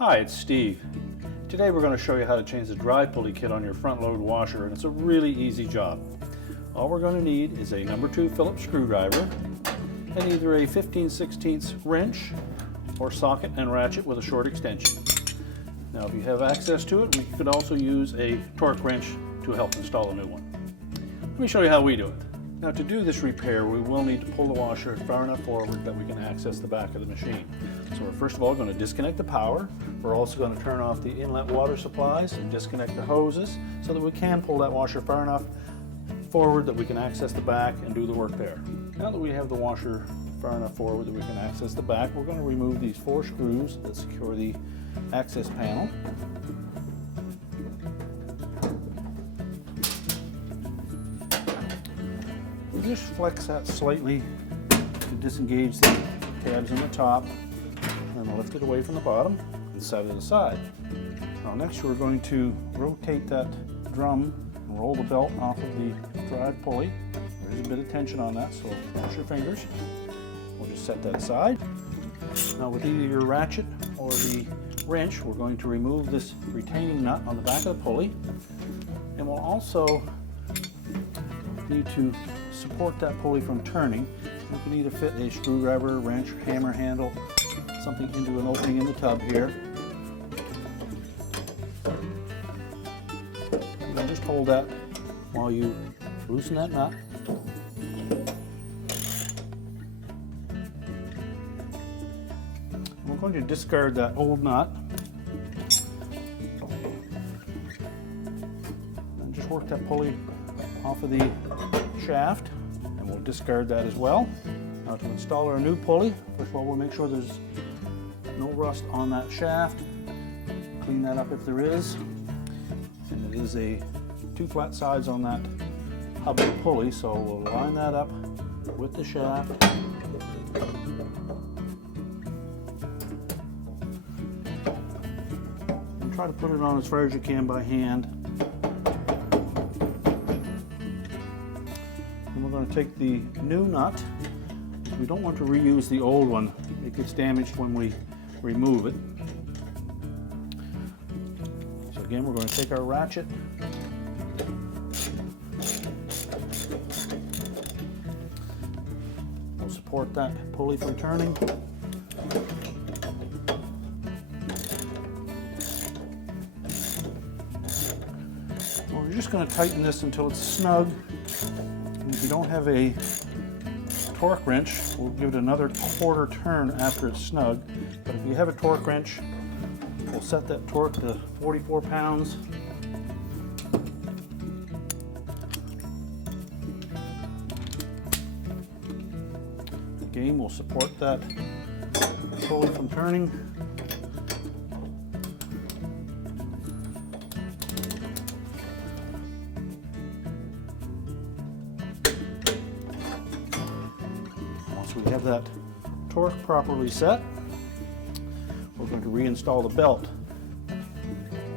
Hi, it's Steve. Today we're going to show you how to change the drive pulley kit on your front load washer, and it's a really easy job. All we're going to need is a number 2 Phillips screwdriver and either a 15/16 wrench or socket and ratchet with a short extension. Now if you have access to it, we could also use a torque wrench to help install a new one. Let me show you how we do it. Now to do this repair, we will need to pull the washer far enough forward that we can access the back of the machine. So we're first of all going to disconnect the power. We're also going to turn off the inlet water supplies and disconnect the hoses so that we can pull that washer far enough forward that we can access the back and do the work there. Now that we have the washer far enough forward that we can access the back, we're going to remove these 4 screws that secure the access panel. We just flex that slightly to disengage the tabs on the top, and then lift it away from the bottom and set it aside. Now next we're going to rotate that drum and roll the belt off of the drive pulley. There's a bit of tension on that, so watch your fingers. We'll just set that aside. Now with either your ratchet or the wrench, we're going to remove this retaining nut on the back of the pulley, and we'll also need to support that pulley from turning. You can either fit a screwdriver, wrench, hammer handle, something into an opening in the tub here. And then just hold that while you loosen that nut. We're going to discard that old nut and just work that pulley off of the shaft, and we'll discard that as well. Now to install our new pulley, first of all we'll make sure there's no rust on that shaft. Clean that up if there is. And it is a 2 flat sides on that hub of the pulley, so we'll line that up with the shaft. And try to put it on as far as you can by hand. We're going to take the new nut. We don't want to reuse the old one. It gets damaged when we remove it. So again, we're going to take our ratchet. We'll support that pulley from turning. Well, we're just going to tighten this until it's snug. If you don't have a torque wrench, we'll give it another 1/4 turn after it's snug. But if you have a torque wrench, we'll set that torque to 44 pounds. Again, we'll support that pulley from turning. Once we have that torque properly set, we're going to reinstall the belt.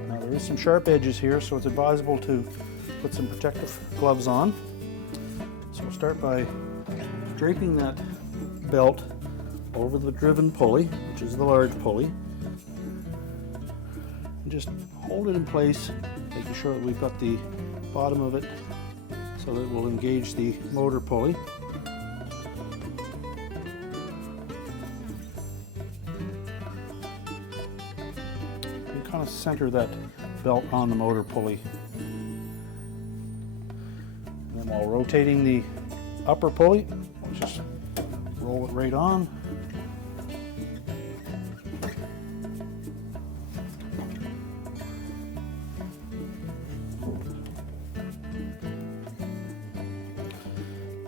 Now there is some sharp edges here, so it's advisable to put some protective gloves on. So we'll start by draping that belt over the driven pulley, which is the large pulley, and just hold it in place, making sure that we've got the bottom of it so that it will engage the motor pulley. Kind of center that belt on the motor pulley. And then while rotating the upper pulley, we'll just roll it right on.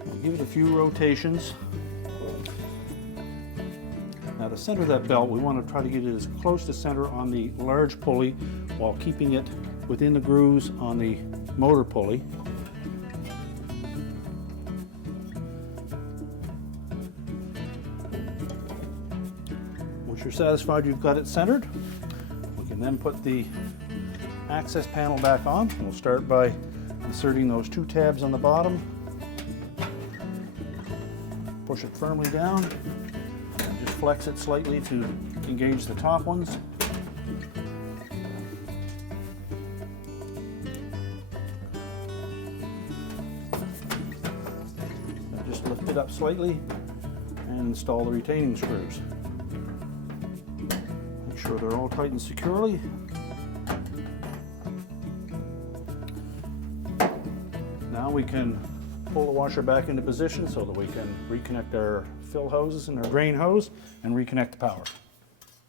We'll give it a few rotations. Now to center that belt, we want to try to get it as close to center on the large pulley while keeping it within the grooves on the motor pulley. Once you're satisfied you've got it centered, we can then put the access panel back on. We'll start by inserting those 2 tabs on the bottom. Push it firmly down. Flex it slightly to engage the top ones. Just lift it up slightly and install the retaining screws. Make sure they're all tightened securely. Now we can pull the washer back into position so that we can reconnect our fill hoses and our drain hose and reconnect the power.